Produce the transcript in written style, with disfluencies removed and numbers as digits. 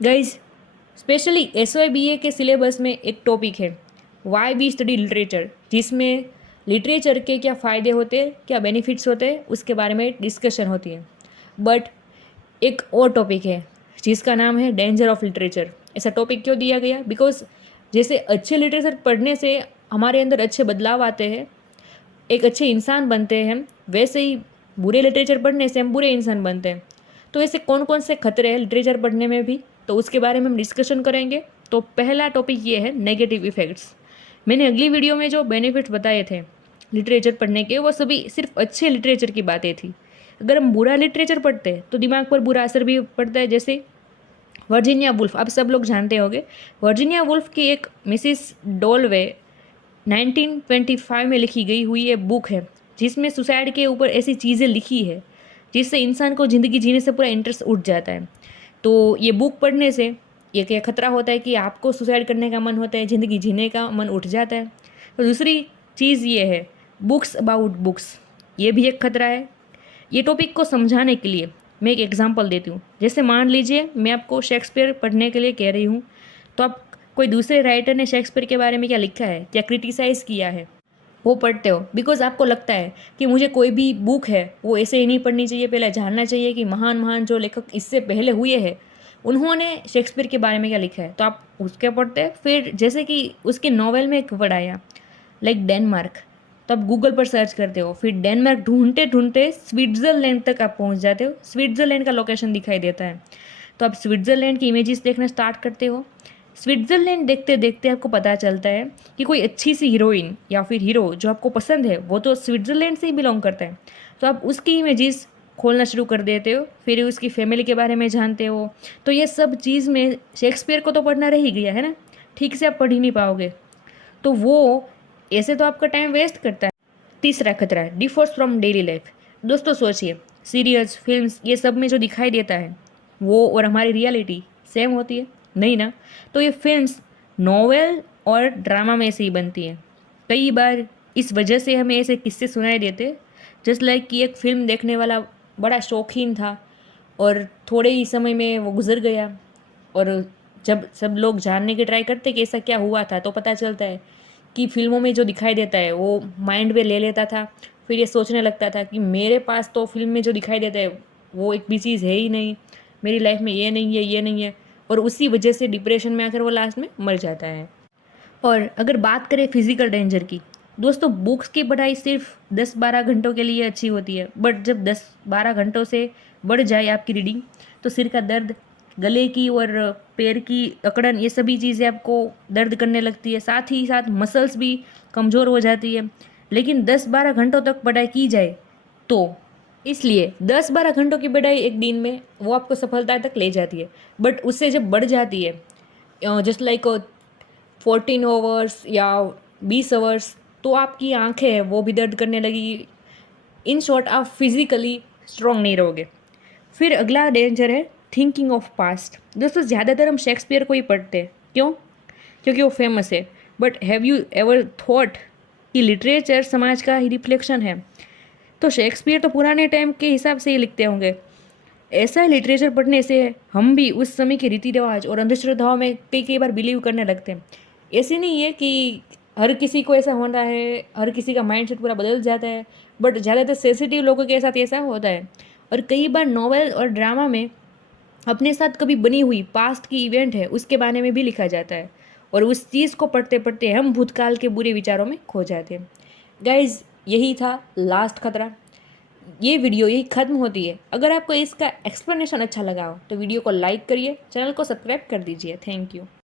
Guys, specially SYBA के syllabus में एक टॉपिक है वाई बी स्टडी लिटरेचर, जिसमें लिटरेचर के क्या फ़ायदे होते हैं, क्या बेनिफिट्स होते हैं, उसके बारे में डिस्कशन होती है। बट एक और टॉपिक है जिसका नाम है डेंजर ऑफ लिटरेचर। ऐसा टॉपिक क्यों दिया गया? बिकॉज जैसे अच्छे लिटरेचर पढ़ने से हमारे अंदर अच्छे बदलाव आते हैं, एक अच्छे इंसान बनते हैं हम, वैसे ही बुरे लिटरेचर पढ़ने से हम बुरे इंसान बनते हैं। तो ऐसे कौन कौन से खतरे हैं लिटरेचर पढ़ने में भी, तो उसके बारे में हम डिस्कशन करेंगे। तो पहला टॉपिक ये है नेगेटिव इफ़ेक्ट्स। मैंने अगली वीडियो में जो बेनिफिट्स बताए थे लिटरेचर पढ़ने के, वो सभी सिर्फ अच्छे लिटरेचर की बातें थी। अगर हम बुरा लिटरेचर पढ़ते हैं तो दिमाग पर बुरा असर भी पड़ता है। जैसे वर्जीनिया वुल्फ, आप सब लोग जानते होंगे। वर्जीनिया वुल्फ की एक मिसिस डॉलवे 1925 में लिखी गई हुई ये बुक है, जिसमें सुसाइड के ऊपर ऐसी चीज़ें लिखी है जिससे इंसान को ज़िंदगी जीने से पूरा इंटरेस्ट उठ जाता है। तो ये बुक पढ़ने से ये क्या खतरा होता है कि आपको सुसाइड करने का मन होता है, ज़िंदगी जीने का मन उठ जाता है। तो दूसरी चीज़ ये है बुक्स अबाउट बुक्स, ये भी एक खतरा है। ये टॉपिक को समझाने के लिए मैं एक एग्जांपल देती हूँ। जैसे मान लीजिए मैं आपको शेक्सपियर पढ़ने के लिए कह रही हूँ, तो आप कोई दूसरे राइटर ने शेक्सपियर के बारे में क्या लिखा है, क्या क्रिटिसाइज़ किया है, वो पढ़ते हो बिकॉज आपको लगता है कि मुझे कोई भी बुक है वो ऐसे ही नहीं पढ़नी चाहिए, पहले जानना चाहिए कि महान महान जो लेखक इससे पहले हुए हैं उन्होंने शेक्सपियर के बारे में क्या लिखा है, तो आप उसके पढ़ते हैं। फिर जैसे कि उसके नॉवेल में एक वर्ड आया लाइक डेनमार्क, तो आप गूगल पर सर्च करते हो, फिर डेनमार्क ढूंढते ढूंढते स्विट्ज़रलैंड तक आप पहुंच जाते हो, स्विट्ज़रलैंड का लोकेशन दिखाई देता है, तो आप स्विट्ज़रलैंड की इमेजेस देखना स्टार्ट करते हो। स्विट्ज़रलैंड देखते देखते आपको पता चलता है कि कोई अच्छी सी हीरोइन या फिर हीरो जो आपको पसंद है वो तो स्विट्ज़रलैंड से ही बिलोंग करता है, तो आप उसकी इमेजेस खोलना शुरू कर देते हो, फिर उसकी फैमिली के बारे में जानते हो। तो ये सब चीज़ में शेक्सपियर को तो पढ़ना रह ही गया है ना, ठीक से आप पढ़ ही नहीं पाओगे, तो वो ऐसे तो आपका टाइम वेस्ट करता है। तीसरा खतरा है डिफॉर्स फ्रॉम डेली लाइफ। दोस्तों सोचिए, सीरियल्स फिल्म्स ये सब में जो दिखाई देता है वो और हमारी रियलिटी सेम होती है? नहीं ना। तो ये फिल्म्स नॉवेल और ड्रामा में से ही बनती है। कई बार इस वजह से हमें ऐसे किस्से सुनाई देते जस्ट लाइक कि एक फिल्म देखने वाला बड़ा शौकीन था और थोड़े ही समय में वो गुजर गया, और जब सब लोग जानने की ट्राई करते कि ऐसा क्या हुआ था, तो पता चलता है कि फिल्मों में जो दिखाई देता है वो माइंड में ले लेता था। फिर ये सोचने लगता था कि मेरे पास तो फिल्म में जो दिखाई देता है वो एक भी चीज़ है ही नहीं, मेरी लाइफ में ये नहीं है, ये नहीं है, और उसी वजह से डिप्रेशन में आकर वो लास्ट में मर जाता है। और अगर बात करें फिजिकल डेंजर की, दोस्तों बुक्स की पढ़ाई सिर्फ 10-12 घंटों के लिए अच्छी होती है, बट जब 10-12 घंटों से बढ़ जाए आपकी रीडिंग, तो सिर का दर्द, गले की और पैर की अकड़न, ये सभी चीज़ें आपको दर्द करने लगती है, साथ ही साथ मसल्स भी कमज़ोर हो जाती है। लेकिन 10-12 घंटों तक पढ़ाई की जाए तो, इसलिए 10-12 घंटों की पढ़ाई एक दिन में वो आपको सफलता तक ले जाती है। बट उससे जब बढ़ जाती है जस्ट लाइक 14 आवर्स या 20 आवर्स, तो आपकी आंखें हैं वो भी दर्द करने लगेगी। इन शॉर्ट आप फिज़िकली स्ट्रॉन्ग नहीं रहोगे। फिर अगला डेंजर है थिंकिंग ऑफ पास्ट। दोस्तों ज़्यादातर हम शेक्सपियर को ही पढ़ते हैं, क्यों? क्योंकि वो फेमस है। But have you ever thought कि लिटरेचर समाज का ही रिफ्लेक्शन है? तो शेक्सपियर तो पुराने टाइम के हिसाब से ही लिखते होंगे। ऐसा लिटरेचर पढ़ने से हम भी उस समय के रीति रिवाज और अंधश्रद्धाओं में कई कई बार बिलीव करने लगते हैं। ऐसे नहीं है कि हर किसी को ऐसा होना है, हर किसी का माइंडसेट पूरा बदल जाता है, बट ज़्यादातर सेंसिटिव लोगों के साथ ऐसा होता है। और कई बार नॉवेल और ड्रामा में अपने साथ कभी बनी हुई पास्ट की इवेंट है उसके बारे में भी लिखा जाता है, और उस चीज़ को पढ़ते पढ़ते हम भूतकाल के बुरे विचारों में खो जाते हैं। गाइज, यही था लास्ट खतरा। ये वीडियो यही ख़त्म होती है। अगर आपको इसका एक्सप्लेनेशन अच्छा लगा हो तो वीडियो को लाइक करिए, चैनल को सब्सक्राइब कर दीजिए। Thank you.